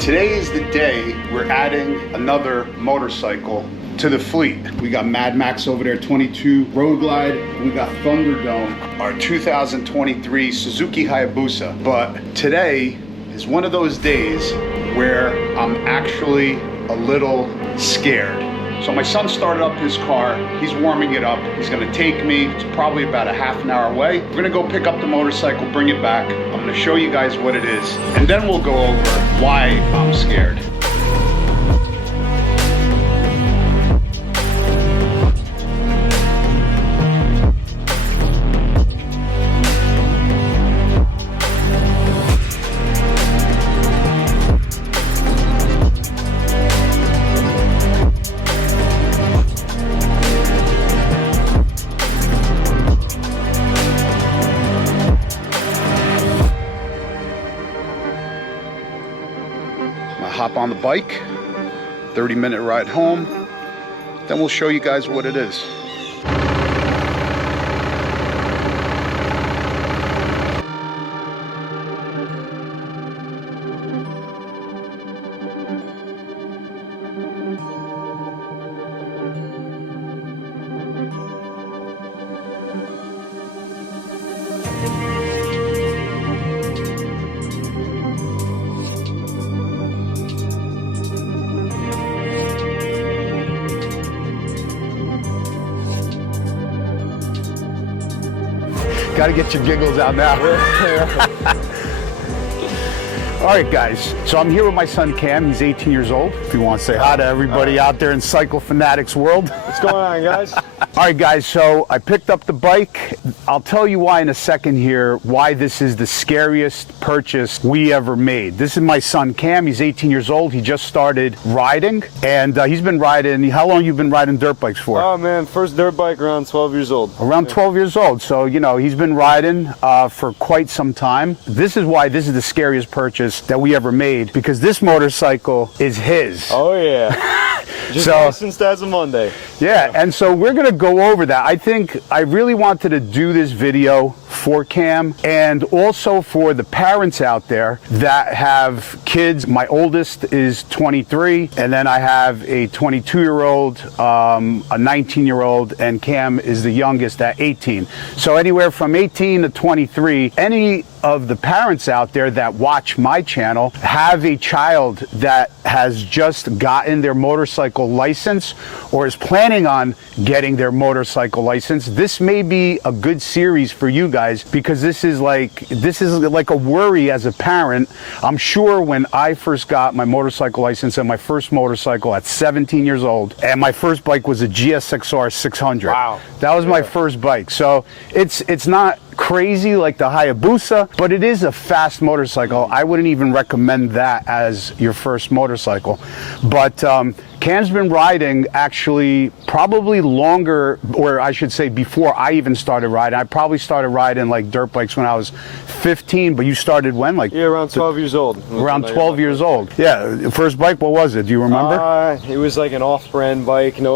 Today is the day we're adding another motorcycle to the fleet. We got Mad Max over there, 22 Road Glide. We got Thunderdome, our 2023 Suzuki Hayabusa. But today is one of those days where I'm actually a little scared. So my son started up his car, he's warming it up. He's gonna take me, it's probably about a half an hour away. We're gonna go pick up the motorcycle, bring it back. I'm gonna show you guys what it is, and then we'll go over why I'm scared. Hop on the bike, 30-minute ride home, then we'll show you guys what it is. Gotta get your giggles out now. All right, guys, so I'm here with my son Cam. He's 18 years old. If you want to say hi to everybody out there in Cycle Fanatix world. What's going on, guys? All right, guys, so I picked up the bike. I'll tell you why in a second here, why this is the scariest purchase we ever made. This is my son Cam. He's 18 years old. He just started riding, and he's been riding. How long you been riding dirt bikes for? Oh, man, first dirt bike around 12 years old. Around 12 years old. So, you know, he's been riding for quite some time. This is why this is the scariest purchase that we ever made, because this motorcycle is his. Oh, yeah. Just licensed as of Monday. Yeah, and so we're gonna go over that. I think I really wanted to do this video for Cam and also for the parents out there that have kids. My oldest is 23, and then I have a 22-year-old, a 19-year-old, and Cam is the youngest at 18. So anywhere from 18 to 23, any of the parents out there that watch my channel have a child that has just gotten their motorcycle license or is planning on getting their motorcycle license. This may be a good series for you guys, because this is like a worry as a parent. I'm sure when I first got my motorcycle license and my first motorcycle at 17 years old, and my first bike was a GSXR 600. Wow. That was my first bike. So it's not crazy like the Hayabusa, but it is a fast motorcycle. I wouldn't even recommend that as your first motorcycle. But Cam's been riding actually probably longer, or I should say before I even started riding. I probably started riding like dirt bikes when I was 15, but you started when? Like, yeah, around 12 years old. Around 12 years old. Yeah, first bike, what was it? Do you remember? It was like an off-brand bike. No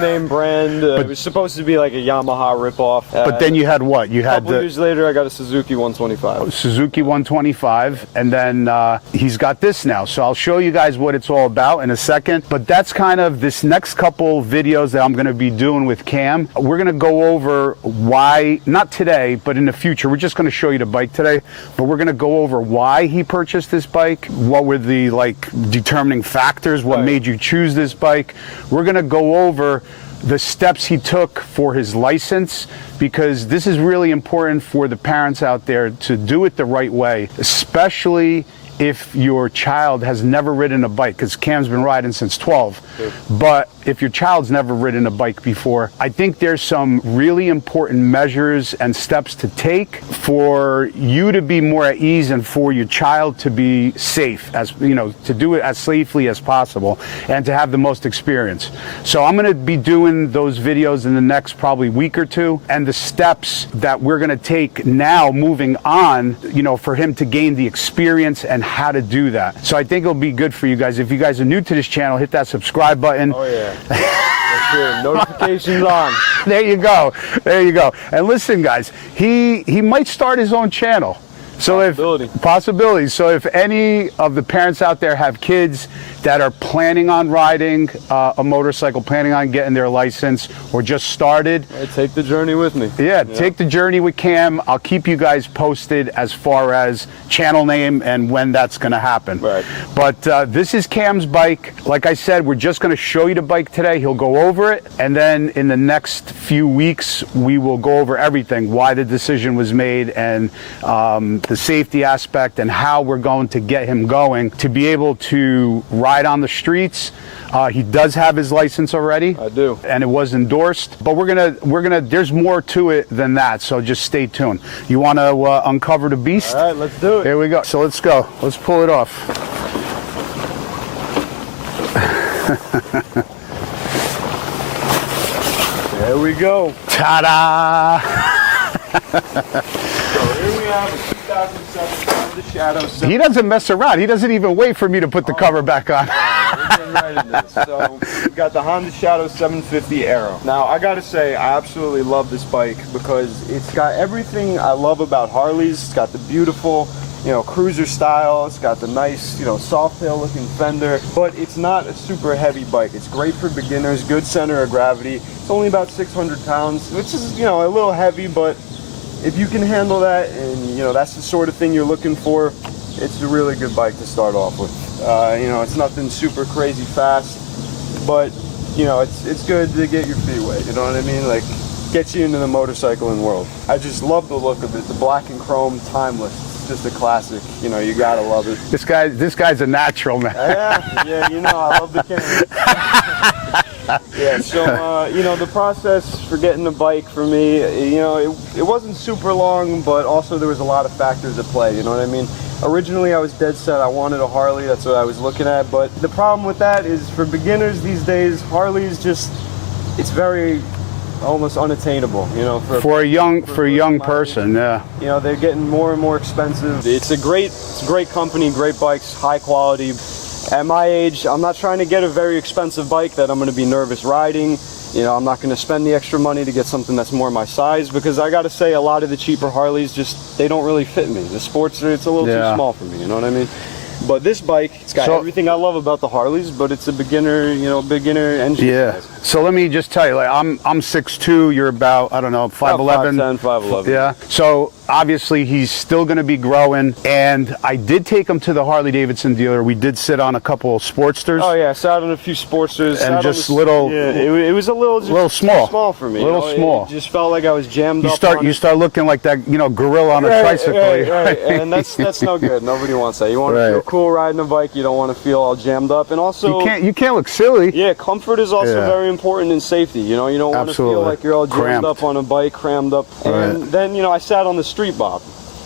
name brand. It was supposed to be like a Yamaha ripoff. But then you had what? You had a couple years later, I got a Suzuki 125. Suzuki 125, and then he's got this now. So I'll show you guys what it's all about in a second. But that's kind of this next couple videos that I'm going to be doing with Cam. We're going to go over why, not today, but in the future. We're just going to show you the bike today, but we're going to go over why he purchased this bike, what were the determining factors, what made you choose this bike. We're going to go over the steps he took for his license, because this is really important for the parents out there to do it the right way, especially if your child has never ridden a bike, because Cam's been riding since 12. Sure. But if your child's never ridden a bike before, I think there's some really important measures and steps to take for you to be more at ease and for your child to be safe, as you know, to do it as safely as possible and to have the most experience. So I'm going to be doing those videos in the next probably week or two, and the steps that we're going to take now moving on, you know, for him to gain the experience and how to do that. So I think it'll be good for you guys. If you guys are new to this channel, hit that subscribe button. Oh yeah. For sure. Notifications on. There you go. There you go. And listen, guys, he might start his own channel. Possibilities. So if any of the parents out there have kids that are planning on riding a motorcycle, planning on getting their license, or just started, take the journey with me. Yeah, take the journey with Cam. I'll keep you guys posted as far as channel name and when that's going to happen. Right. But this is Cam's bike. Like I said, we're just going to show you the bike today. He'll go over it, and then in the next few weeks, we will go over everything, why the decision was made, and the safety aspect, and how we're going to get him going to be able to ride on the streets. He does have his license already. I do. And it was endorsed, but we're gonna there's more to it than that, so just stay tuned. You want to uncover the beast? All right, let's do it. Here we go. So let's go. Let's pull it off. There we go. Ta-da! So here we have a 2007 Honda Shadow. He doesn't mess around. He doesn't even wait for me to put the cover back on. We're getting right into this. So we've got the Honda Shadow 750 Aero. Now I gotta say, I absolutely love this bike because it's got everything I love about Harleys. It's got the beautiful, cruiser style. It's got the nice, soft tail looking fender, but it's not a super heavy bike. It's great for beginners, good center of gravity. It's only about 600 pounds, which is, a little heavy, but if you can handle that, and that's the sort of thing you're looking for, it's a really good bike to start off with. It's nothing super crazy fast, but it's good to get your feet wet. You know what I mean? Like, gets you into the motorcycling world. I just love the look of it. The black and chrome, timeless. It's just a classic. You gotta love it. This guy's a natural, man. Yeah. I love the camera. Yeah, so, the process for getting the bike for me, it wasn't super long, but also there was a lot of factors at play, you know what I mean? Originally, I was dead set. I wanted a Harley. That's what I was looking at. But the problem with that is, for beginners these days, Harley's it's very almost unattainable, for a young person, yeah. They're getting more and more expensive. It's a great company, great bikes, high quality. At my age, I'm not trying to get a very expensive bike that I'm going to be nervous riding. I'm not going to spend the extra money to get something that's more my size, because I got to say, a lot of the cheaper Harleys they don't really fit me. The Sportster, it's a little too small for me, you know what I mean? But this bike, it's got everything I love about the Harleys, but it's a beginner engine. Yeah. Size. So let me just tell you, I'm 6'2", you're about, I don't know, 5'11". 5'10", 5'11". Yeah. So obviously he's still going to be growing, and I did take him to the Harley Davidson dealer. We did sit on a couple of Sportsters. Oh yeah, sat on a few Sportsters. And just little. Yeah, it was a little small. Small for me. A little small. It just felt like I was jammed up. You start looking like that, gorilla on a tricycle. Right. And that's no good. Nobody wants that. You want to feel cool riding a bike. You don't want to feel all jammed up. And also, you can't look silly. Yeah, comfort is also very important in safety. You don't want to feel like you're all jammed up on a bike, crammed up. And then I sat on the Street Bob.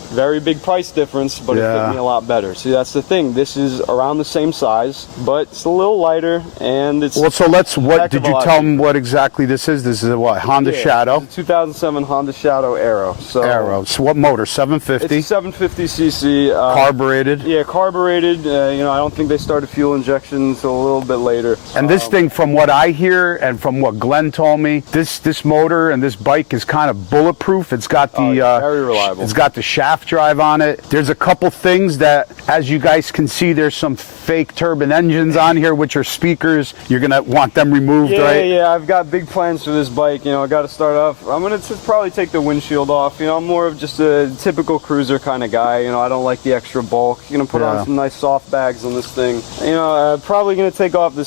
Very big price difference, but it fit me a lot better. See, that's the thing. This is around the same size, but it's a little lighter, and it's... Well, so what did you tell them what exactly this is? This is a what? Honda Shadow? 2007 Honda Shadow Aero. Aero. So what motor? 750? It's a 750cc. Carbureted? Yeah, carbureted. I don't think they started fuel injection until a little bit later. And this thing, from what I hear and from what Glenn told me, this motor and this bike is kind of bulletproof. It's got the... very reliable. It's got the shaft drive on it. There's a couple things that, as you guys can see, there's some fake turbine engines on here, which are speakers. You're gonna want them removed, right? Yeah, I've got big plans for this bike. I got to start off. I'm gonna probably take the windshield off. I'm more of just a typical cruiser kind of guy. I don't like the extra bulk. Put on some nice soft bags on this thing. Probably gonna take off the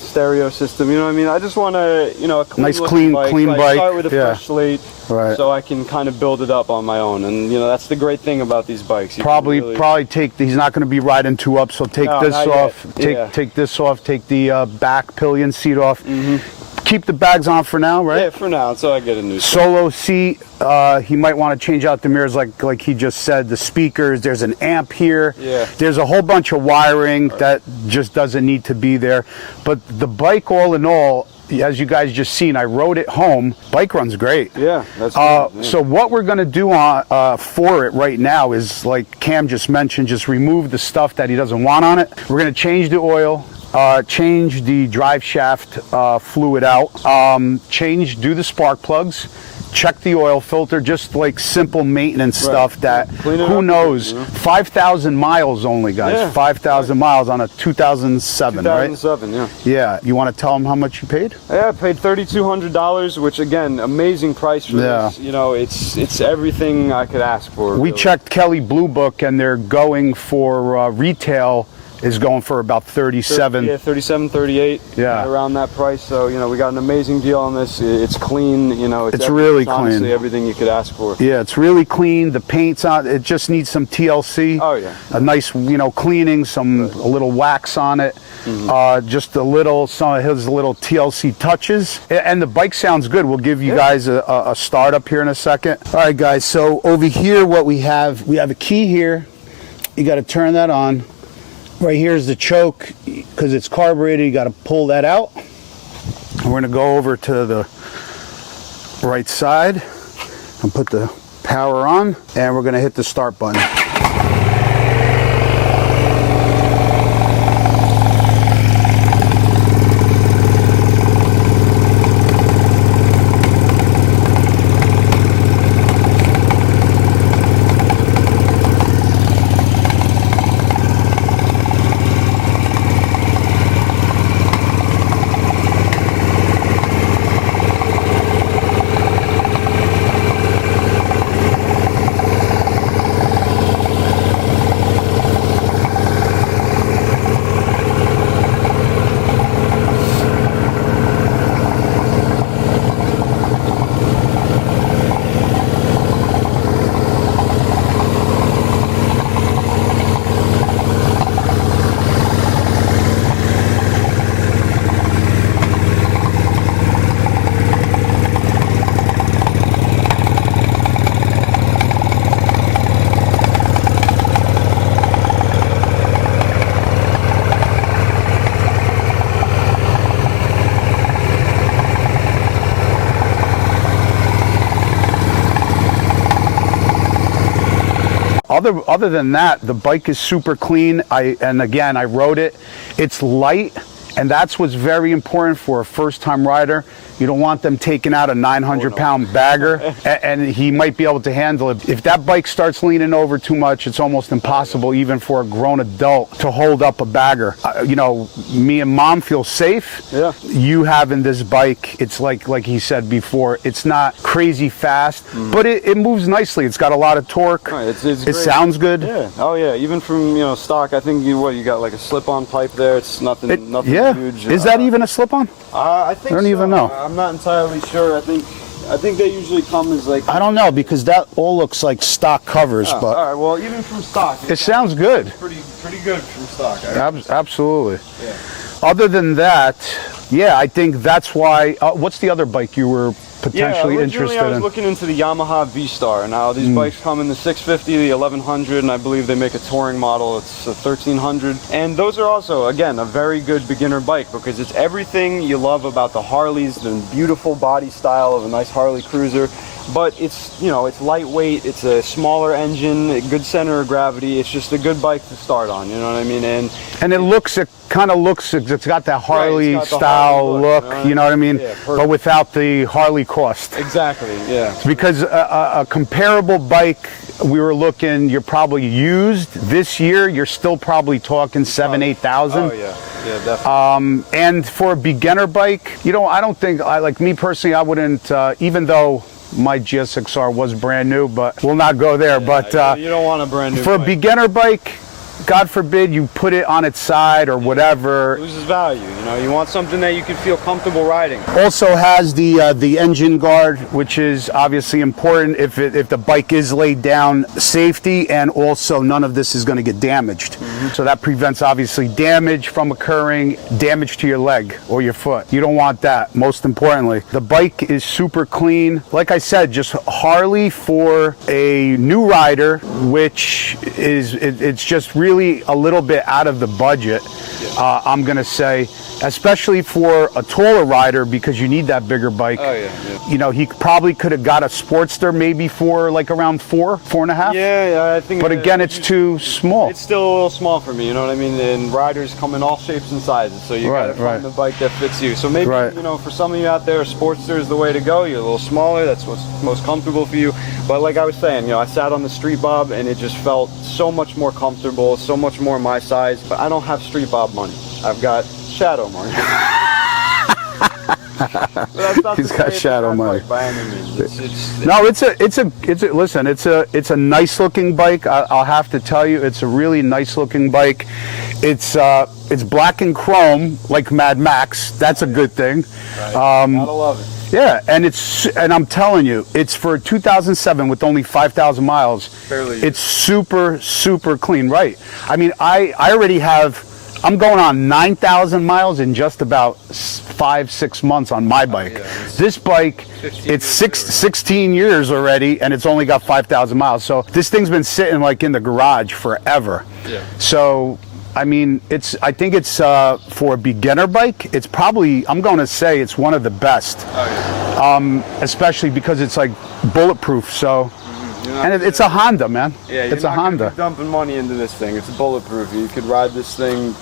stereo system. I just want a a clean bike. Start with a fresh slate. Right. So I can kind of build it up on my own, and that's the great thing about these bikes. Probably take. He's not going to be riding two up, so take this off. Take this off. Take the back pillion seat off. Keep the bags on for now, right? Yeah, for now, until I get a new solo seat. He might want to change out the mirrors, like he just said. The speakers. There's an amp here. Yeah. There's a whole bunch of wiring that just doesn't need to be there. But the bike, all in all, as you guys just seen, I rode it home. Bike runs great. Yeah, that's good. So what we're going to do for it right now is, like Cam just mentioned, just remove the stuff that he doesn't want on it. We're going to change the oil, change the drive shaft fluid out, do the spark plugs, check the oil filter, just like simple maintenance stuff that Clean it who up, knows. you know? 5,000 miles only, guys. Yeah. 5,000 miles on a 2007, right? 2007, yeah. Yeah. You want to tell them how much you paid? Yeah, I paid $3,200, which again, amazing price for this. You know, it's everything I could ask for. We really. checked Kelly Blue Book, and they're going for retail is going for about 37. Yeah, 37, 38. Yeah. Around that price. So, you know, we got an amazing deal on this. It's clean, you know. It's really honestly clean. everything you could ask for. Yeah, it's really clean. The paint's on. It just needs some TLC. Oh, yeah. A nice, you know, cleaning, a little wax on it. Just a little, some of his little TLC touches. And the bike sounds good. We'll give you guys a start up here in a second. All right, guys. So over here, what we have a key here. You got to turn that on. Right here is the choke. Because it's carbureted, you got to pull that out. We're going to go over to the right side and put the power on, and we're going to hit the start button. Other than that, the bike is super clean. And again, I rode it. It's light, and that's what's very important for a first-time rider. You don't want them taking out a 900-pound bagger, and he might be able to handle it. If that bike starts leaning over too much, it's almost impossible, even for a grown adult, to hold up a bagger. You know, me and Mom feel safe. Yeah. You having this bike, it's like he said before, it's not crazy fast, but it moves nicely. It's got a lot of torque. Right, it's it great. sounds good. Yeah. Oh yeah. Even from stock, I think you got like a slip-on pipe there. It's nothing Yeah. huge. Is that even a slip-on? I think I don't even know. I'm not entirely sure. I think they usually come as like. I don't know, because that all looks like stock covers, but All right. Well, even from stock, it sounds good. pretty good from stock. Absolutely. Yeah. Other than that, yeah, I think that's why. What's the other bike you were potentially originally interested I was in? looking into the Yamaha V-Star. Now these bikes come in the 650, the 1100, and I believe they make a touring model. It's a 1300, and those are also, again, a very good beginner bike because it's everything you love about the Harleys, the beautiful body style of a nice Harley cruiser. But it's it's lightweight. It's a smaller engine, a good center of gravity. It's just a good bike to start on. You know what I mean? And it kind of looks. It's got that Harley got the style Harley look. You know what I mean? Yeah, but without the Harley cost. exactly, yeah. Because a comparable bike, we were looking, you're probably used this year, you're still probably talking 7,000-8,000. Oh yeah, definitely. And for a beginner bike, I don't think, like me personally, I wouldn't, even though my GSXR was brand new, but we'll not go there. But you don't want a brand new for bike. a beginner bike, God forbid you put it on its side or whatever. It loses value. You want something that you can feel comfortable riding. Also has the engine guard, which is obviously important if the bike is laid down, safety, and also none of this is going to get damaged. So that prevents obviously damage from occurring, damage to your leg or your foot. You don't want that, most importantly. The bike is super clean. Like I said, just Harley for a new rider, which is, it's just really a little bit out of the budget, I'm going to say. especially for a taller rider because you need that bigger bike. Oh yeah. You know, he probably could have got a Sportster maybe for like around 4.5. Yeah, I think. But again, it's too small. It's still a little small for me, you know what I mean? And riders come in all shapes and sizes, so you gotta find the bike that fits you. So maybe, you know, for some of you out there, Sportster is the way to go. You're a little smaller, that's what's most comfortable for you. But like I was saying, you know, I sat on the Street Bob and it just felt so much more comfortable, so much more my size. But I don't have Street Bob money. I've got Shadow money. He's got Shadow money. By any means. No, listen, it's a nice looking bike. I'll have to tell you, it's a really nice looking bike. It's black and chrome like Mad Max. That's a good thing. Right. Gotta love it. Yeah, and I'm telling you, it's for 2007 with only 5,000 miles. Barely. It's super clean, right? I mean, I already have. I'm going on 9,000 miles in just about 5-6 months on my bike. Yeah, this bike, it's 16 years already, and it's only got 5,000 miles. So this thing's been sitting like in the garage forever. Yeah. So, I mean, I think it's for a beginner bike. It's probably, I'm going to say it's one of the best. Oh, yeah. Especially because it's like bulletproof. So. And it's a Honda, man. Yeah, it's a Honda. Be dumping money into this thing. It's bulletproof. You could ride this thing.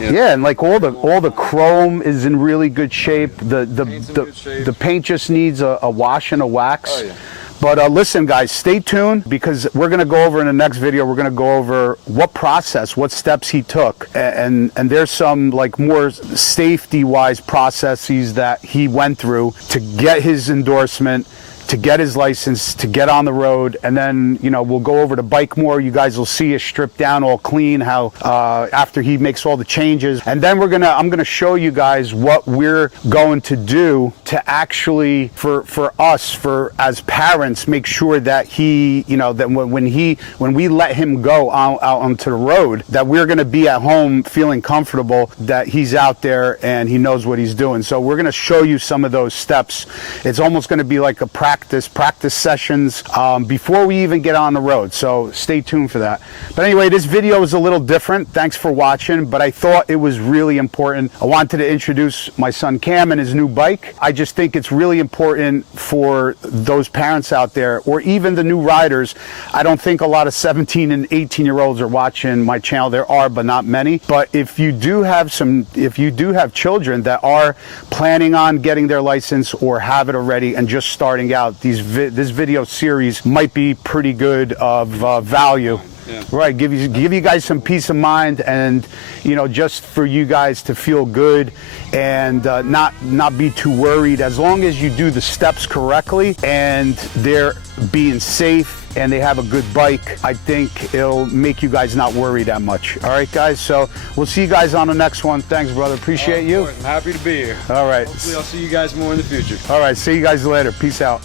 You know, yeah, and like all the chrome is in really good shape. The paint just needs a wash and a wax. Oh, yeah. But listen, guys, stay tuned because we're going to go over in the next video. We're going to go over what steps he took, and there's some like more safety-wise processes that he went through to get his endorsement, to get his license, to get on the road, and then, you know, we'll go over to bike more. You guys will see it stripped down all clean, how after he makes all the changes. And then I'm gonna show you guys what we're going to do to actually, for us, as parents, make sure that he, you know, that when we let him go out onto the road, that we're gonna be at home feeling comfortable that he's out there and he knows what he's doing. So we're gonna show you some of those steps. It's almost gonna be like a practice sessions before we even get on the road, so stay tuned for that. But anyway, this video is a little different. Thanks for watching, but I thought it was really important. I wanted to introduce my son Cam and his new bike. I just think it's really important for those parents out there, or even the new riders. I don't think a lot of 17 and 18-year-olds are watching my channel. There are, but not many. But if you do have children that are planning on getting their license or have it already and just starting out, this video series might be pretty good of value. Yeah. Right, give you guys some peace of mind, and you know, just for you guys to feel good and not be too worried. As long as you do the steps correctly and they're being safe and they have a good bike, I think it'll make you guys not worry that much. All right, guys, so we'll see you guys on the next one. Thanks, brother. Appreciate you. I'm happy to be here. All right. Hopefully I'll see you guys more in the future. All right, see you guys later. Peace out.